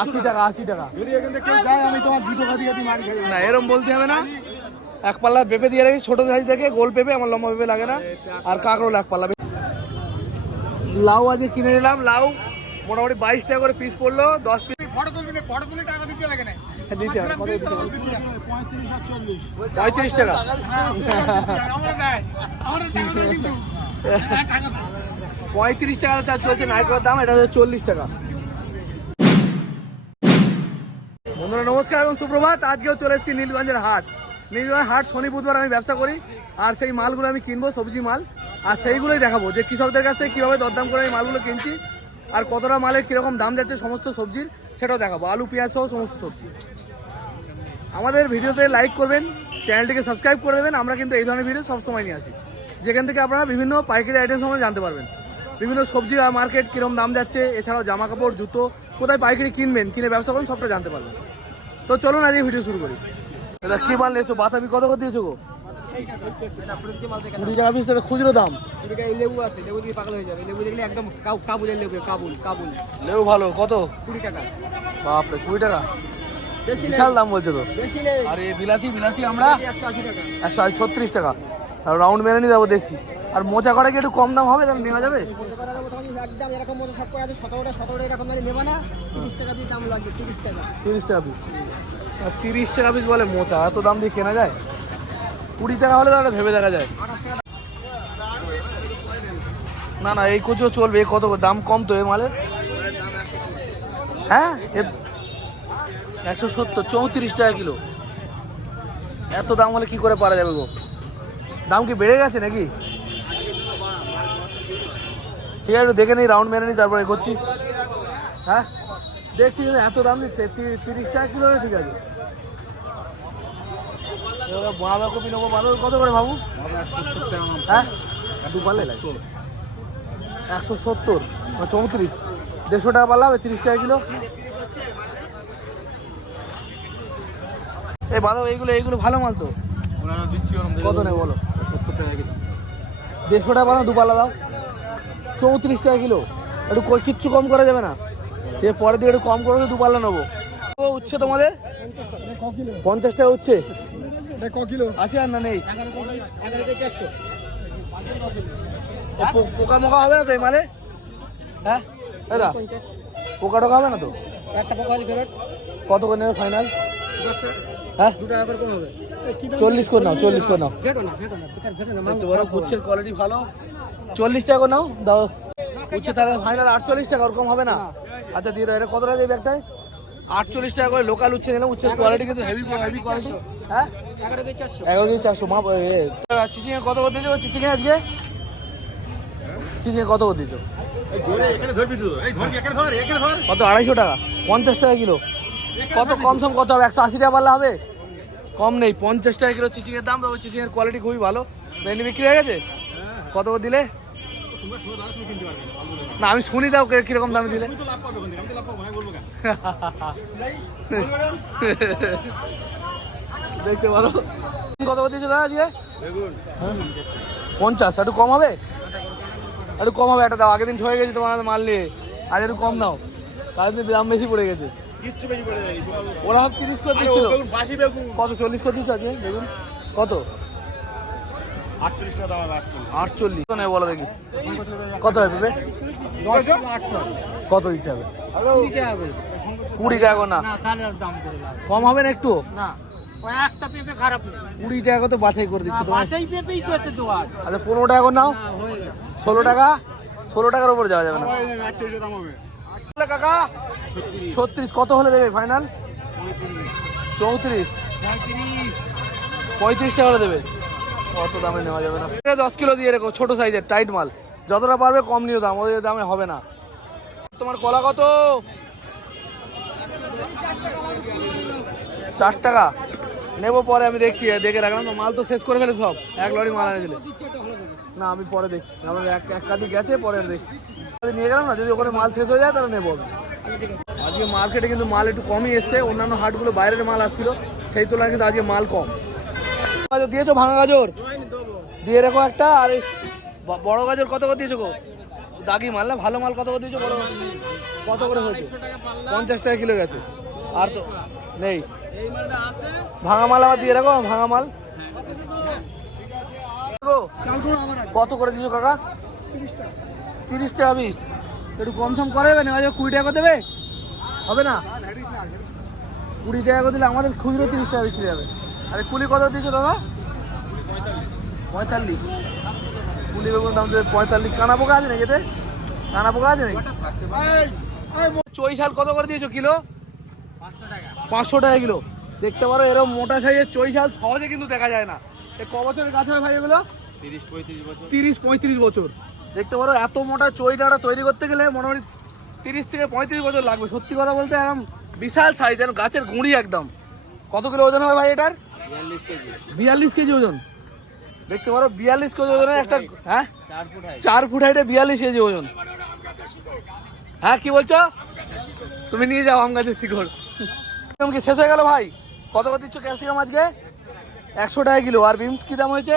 আশি টাকা। আশি টাকা। না এরম বলতে হবে না। এক পাল্লা পেঁপে দিয়ে রাখি ছোট সাইজ থেকে গোল পেঁপে আমার লম্বা পেঁপে লাগে না। আর কাঁকড়োল এক পাল্লা লাউ আজকে কিনে নিলাম লাউ মোটামুটি বাইশ টাকা করে পিস পড়ল দশ পিস আর চল্লিশ। পঁয়ত্রিশ টাকা। পঁয়ত্রিশ টাকা চার চলছে নাইকোর দাম, এটা হচ্ছে চল্লিশ টাকা। বন্ধুরা, নমস্কার এবং সুপ্রভাত। আজকেও চলে এসেছি নীলগঞ্জের হাট। নীলগঞ্জের হাট শনি, বুধবার আমি ব্যবসা করি, আর সেই মালগুলো আমি কিনবো, সবজি মাল। আর সেইগুলোই দেখাবো, যে কৃষকদের কাছে কীভাবে দরদাম করে এই মালগুলো কিনছি, আর কতটা মালের কীরকম দাম যাচ্ছে সমস্ত সবজির, সেটাও দেখাবো। আলু, পেঁয়াজ সহ সমস্ত সবজি। আমাদের ভিডিওতে লাইক করবেন, চ্যানেলটিকে সাবস্ক্রাইব করে দেবেন। আমরা কিন্তু এই ধরনের ভিডিও সবসময় নিয়ে আসি। যেখান থেকে আপনারা বিভিন্ন পাইকারি আইটেম সম্বন্ধে জানতে পারবেন। বিভিন্ন সবজি আর মার্কেট কিরম দাম যাচ্ছে এছাড়াও জামা কাপড় জুতো কোথায় পাইকারি কিনবেন কিনে ব্যবসা করবেন সবটা জানতে পারবেন। তো চলুন আজকে ভিডিও শুরু করি। দাদা কি মাল নিয়েছো? বাতাবি কত করে দিয়েছ গো? কুড়ি টাকা পিস থেকে খুচরো দাম। লেবু আছে লেবু দিয়ে পাগল হয়ে যাবে। লেবু দেখলে একদম কাবুলের লেবু কাবুল কাবুল। লেবু ভালো কত? কুড়ি টাকা। বাপরে কুড়ি টাকা? বেশি বিশাল দাম বলছো তো? বেশি আর এই বিলাতি বিলাতি আমরা একশো আশি টাকা। একশো ছত্রিশ টাকা। আর রাউন্ড মেরে নিয়ে যাব দেখছি। আর মোচা করা কি একটু কম দাম হবে তাহলে নেওয়া যাবে? তিরিশ টাকা দিয়ে দাম তিরিশ টাকা পিস তিরিশ টাকা পিস বলে মোচা, এত দাম দিয়ে কেনা যায়? কুড়ি টাকা হলে তাহলে ভেবে দেখা যায়। না না, এই কুচো চলবে কত দাম কম তো এ মালের। হ্যাঁ? একশো সত্তর, চৌত্রিশ টাকা কিলো। এত দাম হলে কি করে পারা যাবে গো? দাম কি বেড়ে গেছে নাকি? ঠিক আছে একটু দেখে নিই রাউন্ড মেরে নিই তারপরে করছি হ্যাঁ? দেখছি এত দাম দিচ্ছে তিরিশ টাকা কিলো ঠিক আছে। বাঁধাকপি নেব বাঁধাকপি কত করে বাবু? হ্যাঁ? দু পাল্লে একশো সত্তর বা চৌত্রিশ। দেড়শো টাকা পাল্লা হবে তিরিশ টাকা কিলো। এই বাঁধাকপি এইগুলো এইগুলো ভালো মাল তো। কত নেই বলো? দেড়শো টাকা পাল্লা দু পাল্লা দাও। চৌত্রিশ টাকা কিলো। একটু কিচ্ছু কম করা যাবে না। সে পরের দিকে একটু কম করে দু পাল্লা নেব। ও, উচ্ছে তোমাদের? পঞ্চাশ টাকা উচ্ছে? আছে আর না নেই? পোকা মোকা হবে না তো এই মালে? হ্যাঁ? দাদা পোকা টোকা হবে না তো? একটা পোকা কত করে নেবে ফাইনাল? হ্যাঁ? করে চল্লিশ করে নাও চল্লিশ করে নাও। কোয়ালিটি ভালো। চল্লিশ টাকা করে নাও দাও। উচ্ছে তাহলে ফাইনাল আটচল্লিশ টাকা ওরকম হবে না? আচ্ছা দিয়ে দাও এটা কত টাকা আটচল্লিশ টাকা করে লোকাল উচ্ছে নিলাম উচ্ছের কোয়ালিটি কিন্তু হেভি হেভি কোয়ালিটি হ্যাঁ? এগারো কেজি চারশো। এগারো কেজি চারশো মা চিচিঙে কত করে দিয়েছ চিচিঙে আজকে? চিচিঙে কত করে দিয়েছ কত আড়াইশো টাকা? পঞ্চাশ টাকা কিলো। কত কম সম কত হবে? একশো আশি টাকা পারলে হবে? কম নেই, পঞ্চাশ টাকা কিলো চিচিংয়ের দাম, তবে চিচিংয়ের কোয়ালিটি খুবই ভালো। ভেন্ডি বিক্রি হয়ে গেছে? কত করে দিলে? না, আমি শুনি দাও কীরকম দামে দিলে। দেখতে পারো। কত করে দিয়েছ দাদা আজকে? পঞ্চাশ, একটু কম হবে? একটু কম হবে, একটা দাও, আগের দিন হয়ে গেছে তোমার মাল নিয়ে। আজ একটু কম দাও তার দাম বেশি পড়ে গেছে। ওরা সব তিরিশ করে দিচ্ছিল কত? চল্লিশ করে দিচ্ছ আজকে? দেখুন কত? আটচল্লিশ নেবে বলো দেখি। কত হবে পেঁপে? কত দিতে হবে? কুড়ি টাকা না। না তাহলে আর দাম করে লাভ কম হবে না একটু? না। একটা পেঁপে খারাপ কুড়ি টাকা তো বাছাই করে দিচ্ছে তোমার। বাঁচাই পেঁপেই তো দোয়া আচ্ছা পনেরো টাকা করে নাও। হয়ে ষোলো টাকা? ষোলো টাকার উপরে যাওয়া যাবে না। ছত্রিশ। কত হলে দেবে ফাইনাল চৌত্রিশ। পঁয়ত্রিশ টাকা হলে দেবে। কত দামে নেওয়া যাবে না। দশ কিলো দিয়ে রেখো, ছোট সাইজের টাইট মাল। যতটা পারবে কম নিও দাম, ওদের দামে হবে না। তোমার কলা কত? চার টাকা। নেব পরে, আমি দেখছি, দেখে রাখলাম তো, মাল তো শেষ করে ফেলে সব। এক লরি মাল এনেছিলে না, আমি পরে দেখছি। আমার এক এক কাদি গেছে, পরে দেখছি। নিয়ে গেলাম না? যদি ওখানে মাল শেষ হয়ে যায়, তাহলে নেব। আজকে মার্কেটে কিন্তু মাল একটু কমই এসছে। অন্যান্য হাটগুলো বাইরের মাল আসছিল, সেই তুলনায় কিন্তু আজকে মাল কম। গাজর দিয়েছ? ভাঙা গাজর? দিয়ে রেখো একটা, আর বড় গাজর কত করে দিয়েছ গো? দাগি মাল না? ভালো মাল কত করে দিয়েছ বড় কত করে হয়েছে? পঞ্চাশ টাকা কিলো গেছে। আর তো নেই। ভাঙা মাল আবার দিয়ে রাখো ভাঙা মাল কত করে দিয়েছ কাকা? তিরিশ টাকা তিরিশ টাকা পিস। একটু কম সম করে দেবে না কুড়ি টাকা করে দেবে? হবে না? কুড়ি টাকা করে দিলে আমাদের খুচরো তিরিশ টাকা বিক্রি হবে। আরে কুলি কত দিয়েছ দাদা? পঁয়তাল্লিশ। কুলি বেগুন দাম দেবে পঁয়তাল্লিশ। কানা পোকা আছে নাকি এতে? কানা পোকা আছে নাকি? চই শাল কত করে দিয়েছ কিলো? পাঁচশো টাকা। কিলো। দেখতে পারো এরকম মোটা সাইজের চই শাল সহজে কিন্তু দেখা যায় না। ক বছরের গাছ হবে ভাই এগুলো? তিরিশ পঁয়ত্রিশ বছর। দেখতে পারো এত মোটা চইটাটা তৈরি করতে গেলে মোটামুটি তিরিশ থেকে পঁয়ত্রিশ বছর লাগবে। সত্যি কথা বলতে একদম বিশাল সাইজ যেন গাছের গুঁড়ি একদম। কত কিলো ওজন হবে ভাই এটার? বিয়াল্লিশ কেজি। ওজন। দেখতে পারো বিয়াল্লিশ কেজি ওজনের একটা হ্যাঁ? চার ফুট হাইটে বিয়াল্লিশ কেজি ওজন। হ্যাঁ কি বলছো? তুমি নিয়ে যাও আম গাছের শিকড়। একদম কি শেষ হয়ে গেল ভাই? কত কত দিচ্ছ ক্যাপসিকাম আজকে? একশো টাকা কিলো। আর বিমস কি দাম হয়েছে?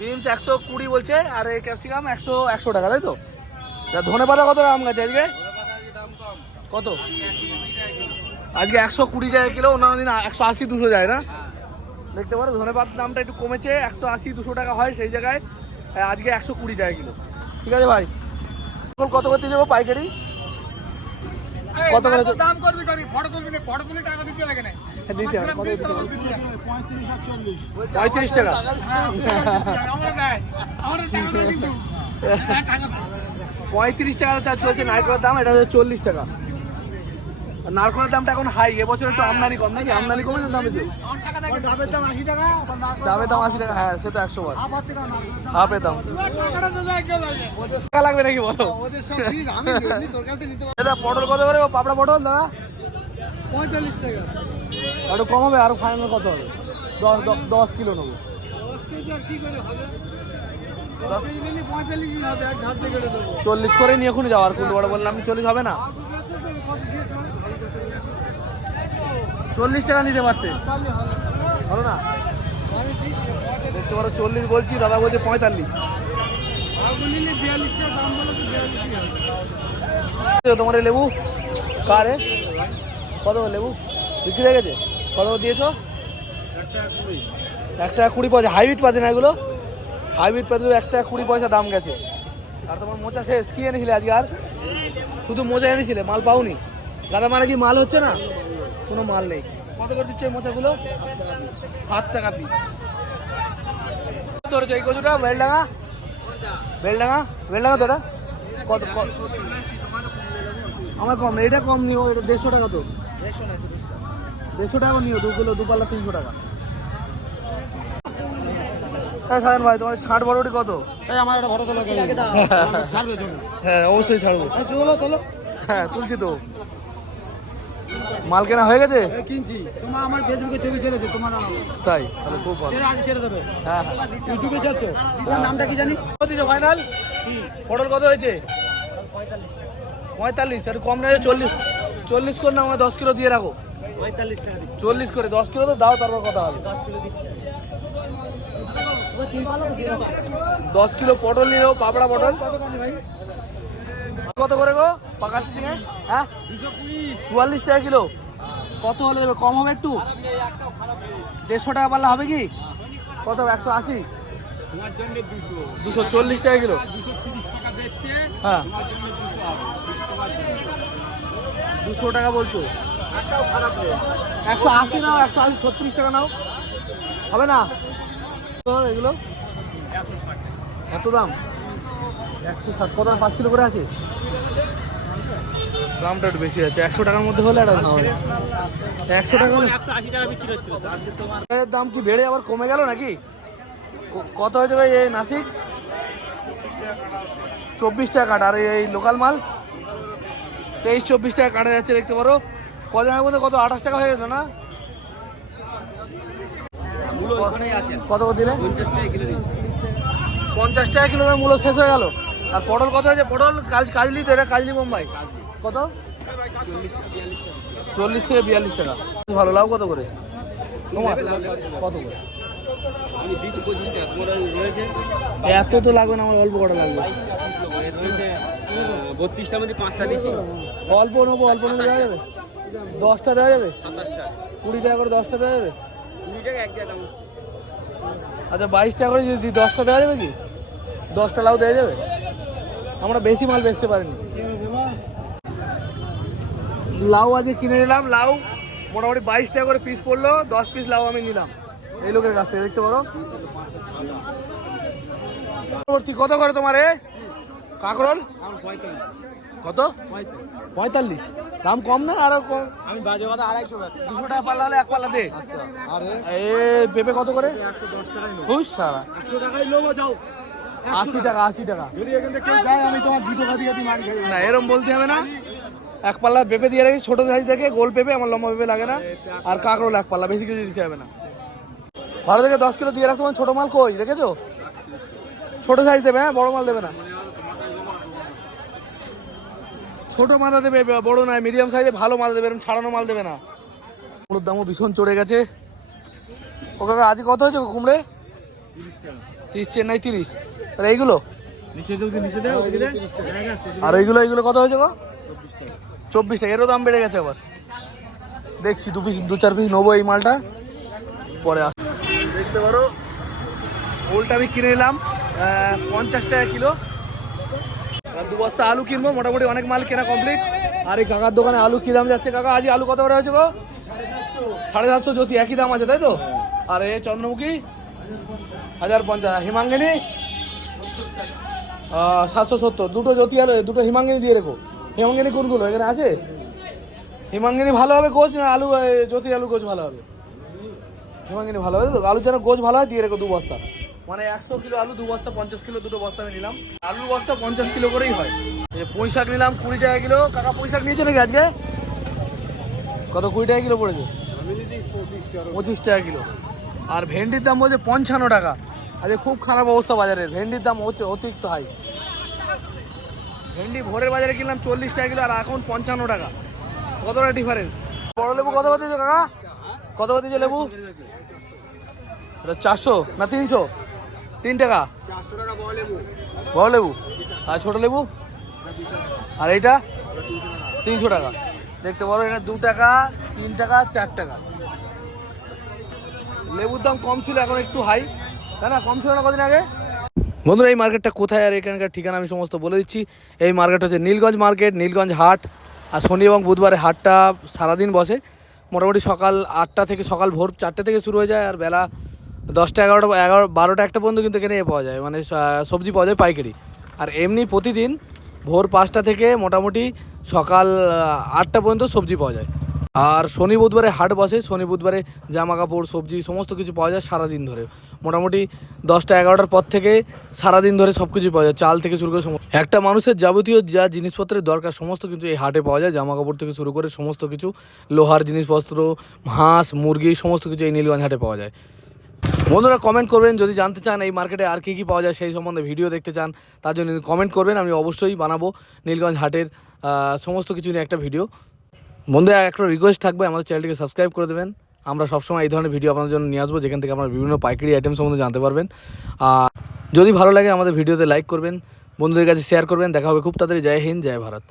বিমস একশো কুড়ি বলছে, আর এই ক্যাপসিকাম একশো একশো টাকা, তাই তো? ধনে পাতা কত আম গাছে আজকে? কত? আজকে একশো কুড়ি টাকা কিলো, অন্যান্য দিন একশো আশি, দুশো যায়, না? দেখতে পারো, ধনে পাতার দামটা একটু কমেছে, একশো আশি, দুশো টাকা হয় সেই জায়গায়, আজকে একশো কুড়ি টাকা কিলো। ঠিক আছে ভাই? কত করতে যাব পাইকারি? কত করে দাম করবি করবি ফটো তুলবি না ফটো তুলে টাকা দিতে না হবে কত দিতে হবে? পঁয়ত্রিশ আর চল্লিশ। পঁয়ত্রিশ টাকা? আমরা নেয় আমরা টাকা দেয়। কিন্তু। পঁয়ত্রিশ টাকা চার চলছে নারকেলের দাম এটা হচ্ছে চল্লিশ টাকা। নারকেলের দামটা এখন হাই এবছর একটু আমদানি কম নাকি? আমদানি কমে দাম বেশি ডাবের দাম আশি টাকা দামের দাম আশি টাকা হ্যাঁ সে তো একশো বার। হাফ দাম। টাকা লাগবে নাকি বলো। দাদা পটল কত করে? পাপড়া পটল দাদা? পঁয়তাল্লিশ টাকা। একটু কম হবে আর ফাইনাল কত হবে? দশ দশ- কিলো নেব। চল্লিশ করে নিয়ে এখনই যাও আর কুল বড় বললাম চল্লিশ হবে না। চল্লিশ টাকা নিতে পারতে। ভালো না? দেখতে পারো, চল্লিশ বলছি, দাদা বলছে পঁয়তাল্লিশ। তোমার লেবু? কারে কত লেবু? বিক্রি হয়ে গেছে? কত দিয়েছ? এক টাকা কুড়ি পয়সা। হাইব্রিড পাতি না এগুলো? হাইব্রিড পাতি এক টাকা কুড়ি পয়সা দাম গেছে। আর তোমার মোচা শেষ। কি এনেছিলে আজকে আর? শুধু মোচা এনেছিলে, মাল পাওনি। দাদা মানে কি মাল হচ্ছে না? কোনো মাল নেই। কত করে দিচ্ছে মোচাগুলো? সাত টাকা পিস ধরেছো এই কচুটা? বেলডাঙা বেলডাঙা বেলডাঙা তো এটা? কত আমার কম এটা কম নিও এটা দেড়শো টাকা তো। দেড়শো টাকা নিও দু কিলো দু পাল্লা তিনশো টাকা। হ্যাঁ সায়ন ভাই তোমার ছাট বড়টি কত? এই আমার একটা ফটো তোলো হ্যাঁ অবশ্যই ছাড়বো। তোলো তোলো। হ্যাঁ তুলছি তো। মাল কেনা হয়ে গেছে? কিনছি। তোমার আমার ফেসবুকে ছবি ছেড়েছে তোমার নাম। তাই? তাহলে খুব ভালো। আগে ছেড়ে দেবে। হ্যাঁ হ্যাঁ। ইউটিউবে ছাড়ছো? তোমার নামটা কি জানি? দিছো ফাইনাল পটল কত হয়েছে? পঁয়তাল্লিশ। একটু কম না চল্লিশ। চল্লিশ করে না আমায় দশ কিলো দিয়ে রাখো। চল্লিশ করে দশ কিলো তো দাও তারপর কথা হবে। দশ কিলো পটল নিলেও পাপড়া পটল। কত করে গো? পাকা হ্যাঁ? চুয়াল্লিশ টাকা কিলো। কত হলে দেবে? কম হবে একটু? দেড়শো টাকা পারলে হবে কি? কত একশো আশি? দুশো চল্লিশ টাকা কিলো। হ্যাঁ। দুশো টাকা বলছো? একশো আশি নাও, একশো আশি, ছত্রিশ টাকা নাও। হবে না? এগুলো? এত দাম? একশো ষাট। কত পাঁচ কিলো করে আছে? দামটা একটু বেশি আছে। একশো টাকার মধ্যে হলে একটা দাম হবে একশো টাকা এর দাম কি বেড়ে আবার কমে গেল নাকি? কত হয়েছে ভাই এই নাসিক চব্বিশ টাকা কাটা আর এই লোকাল মাল? তেইশ চব্বিশ টাকা কাটা যাচ্ছে দেখতে পারো। কদিনের মধ্যে কত? আঠাশ টাকা হয়ে গেল না? কত দিলে? পঞ্চাশ টাকা কিলো দিন। পঞ্চাশ টাকা কিলো দাম মূল্য শেষ হয়ে গেল। আর পটল কত হয়েছে? পটল কাজ কাজলি তো এটা কাজলি বোম্বাই। কত? চল্লিশ থেকে বিয়াল্লিশ টাকা। ভালো লাভ কত করে? তোমার? কত করে? এত তো লাগবে না, আমার অল্প কটা লাগবে। বত্রিশটার মধ্যে পাঁচটা দিচ্ছি অল্প নেব অল্প নেব, দেওয়া যাবে? দশটা দেওয়া যাবে? কুড়ি টাকা করে দশটা দেওয়া যাবে? আচ্ছা বাইশ টাকা করে যদি দশটা দেওয়া যাবে কি? দশটা লাউ দেওয়া যাবে? আমরা বেশি মাল বেচতে পারিনি। লাউ আজকে কিনে নিলাম লাউ মোটামুটি বাইশ টাকা করে পিস পড়ল দশ পিস লাউ আমি নিলাম। এই লোকের কাছ থেকে দেখতে পারো। পরবর্তী কত করে তোমার এ? কাকরল? কত? পঁয়তাল্লিশ। দাম কম না আরও কম? আমি বাজে কথা আড়াইশো দুশো টাকা পাল্লা হলে এক পাল্লা দে আচ্ছা এ পেঁপে কত করে? হুস সারা একশো টাকায় লোবো যাও। আশি টাকা। আশি টাকা। না এরম বলতে হবে না। এক পাল্লা পেঁপে দিয়ে রাখি ছোট সাইজ থেকে গোল পেঁপে আমার লম্বা পেঁপে লাগে না। আর কাঁকড়োল এক পাল্লা বেশি কিছু দিতে হবে না। ভালো থেকে দশ কিলো দিয়ে রাখতে পারেন ছোটো মাল কই রেখেছো ছোটো সাইজ দেবে হ্যাঁ বড়ো মাল দেবে না। ছোটো মাথা দেবে বড় নয় মিডিয়াম সাইজে ভালো মাল দেবে এরকম ছাড়ানো মাল দেবে না। কুমড়োর দামও ভীষণ চড়ে গেছে। ও কাকা আজকে কত হয়েছে গো কুমড়ে? তিরিশ চেন্নাই তিরিশ। তাহলে এইগুলো? নিচে নিচে দেবো আর এইগুলো এইগুলো কত হয়েছে গো? চব্বিশ টাকা এরও দাম বেড়ে গেছে আবার। দেখছি দু পিস দু চার পিস নেব এই মালটা। পরে আস দেখতে পারো, ওলটা আমি কিনে নিলাম পঞ্চাশ টাকা কিলো। দু বস্তা আলু কিনবো, মোটামুটি অনেক মাল কেনা কমপ্লিট আর এই কাকার দোকানে আলু কি দাম যাচ্ছে? কাকা আজ আলু কত করে হয়েছে গো? সাড়ে সাতশো জ্যোতি, একই দাম আছে, তাই তো? আর এ চন্দ্রমুখী, হাজার পঞ্চাশ। হিমাঙ্গিনী সাতশো সত্তর। দুটো জ্যোতি আর, দুটো হিমাঙ্গিনী দিয়ে রেখো। হিমাঙ্গিনী কোনগুলো? এখানে আছে? হিমাঙ্গিনী ভালো হবে গোছ না আলু জ্যোতি আলু গোছ ভালো হবে? হিমাঙ্গিনী ভালো হবে? তো আলু যেন গোছ ভালো হয় দিয়ে রেখো দু বস্তা। মানে একশো কিলো আলু দু বস্তা পঞ্চাশ কিলো দুটো বস্তা আমি নিলাম। আলু বস্তা পঞ্চাশ কিলো করেই হয়। পুঁই শাক নিলাম কুড়ি টাকা কিলো। কাকা পুঁই শাক নিয়েছে নাকি আজকে? কত কুড়ি টাকা কিলো পড়েছে? আমি পঁচিশ টাকা। পঁচিশ টাকা কিলো। আর ভেন্ডির দাম বলছে পঞ্চান্ন টাকা। আরে খুব খারাপ অবস্থা বাজারে ভেন্ডির দাম হচ্ছে অতিরিক্ত হাই ভেন্ডি ভোরের বাজারে কিনলাম চল্লিশ টাকা কিলো আর এখন পঞ্চান্ন টাকা। কতটা ডিফারেন্স বড় লেবু কত দিয়েছ কাকা? কত দিয়েছ লেবু? চারশো না তিনশো? তিন টাকা। বড় লেবু। আর ছোট লেবু? আর এইটা? তিনশো টাকা। দেখতে পারো, এটা দু টাকা, তিন টাকা, চার টাকা। লেবুর দাম কম ছিল, এখন একটু হাই তাই না? কম ছিল না কদিন আগে? বন্ধুরা, এই মার্কেটটা কোথায় আর এখানকার ঠিকানা আমি সমস্ত বলে দিচ্ছি। এই মার্কেট হচ্ছে নীলগঞ্জ মার্কেট, নীলগঞ্জ হাট, আর শনি এবং বুধবারে হাটটা সারাদিন বসে। মোটামুটি সকাল আটটা থেকে সকাল ভোর চারটে থেকে শুরু হয়ে যায়, আর বেলা দশটা এগারোটা, এগারো, বারোটা একটা পর্যন্ত কিন্তু এখানে এ পাওয়া যায় মানে সবজি পাওয়া যায় পাইকারি। আর এমনি প্রতিদিন ভোর পাঁচটা থেকে মোটামুটি সকাল আটটা পর্যন্ত সবজি পাওয়া যায়। আর শনি বুধবারে হাট বসে, শনি বুধবারে জামা কাপড় সবজি, সমস্ত কিছু পাওয়া যায় সারাদিন ধরে। মোটামুটি দশটা এগারোটার পর থেকে সারাদিন ধরে সব কিছু পাওয়া যায়, চাল থেকে শুরু করে সমস্ত। একটা মানুষের যাবতীয় যা জিনিসপত্রের দরকার, সমস্ত কিছু এই হাটে পাওয়া যায়। জামা কাপড় থেকে শুরু করে সমস্ত কিছু, লোহার জিনিসপত্র, হাঁস, মুরগি, সমস্ত কিছু এই নীলগঞ্জ হাটে পাওয়া যায়। বন্ধুরা কমেন্ট করবেন, যদি জানতে চান এই মার্কেটে আর কী কী পাওয়া যায় সেই সম্বন্ধে ভিডিও দেখতে চান, তার জন্য কমেন্ট করবেন, আমি অবশ্যই বানাবো নীলগঞ্জ হাটের সমস্ত কিছু নিয়ে একটা ভিডিও বন্ধুরা, একটা রিকোয়েস্ট থাকবে, আমাদের চ্যানেলটিকে সাবস্ক্রাইব করে দেবেন। আমরা সবসময় এই ধরনের ভিডিও আপনার জন্য নিয়ে আসব, যেখান থেকে আপনারা বিভিন্ন পাইকারি আইটেম সম্বন্ধে জানতে পারবেন। আর যদি ভালো লাগে আমাদের ভিডিওতে লাইক করবেন, বন্ধুদের কাছে শেয়ার করবেন। দেখা হবে খুব তাড়াতাড়ি। জয় হিন্দ, জয় ভারত।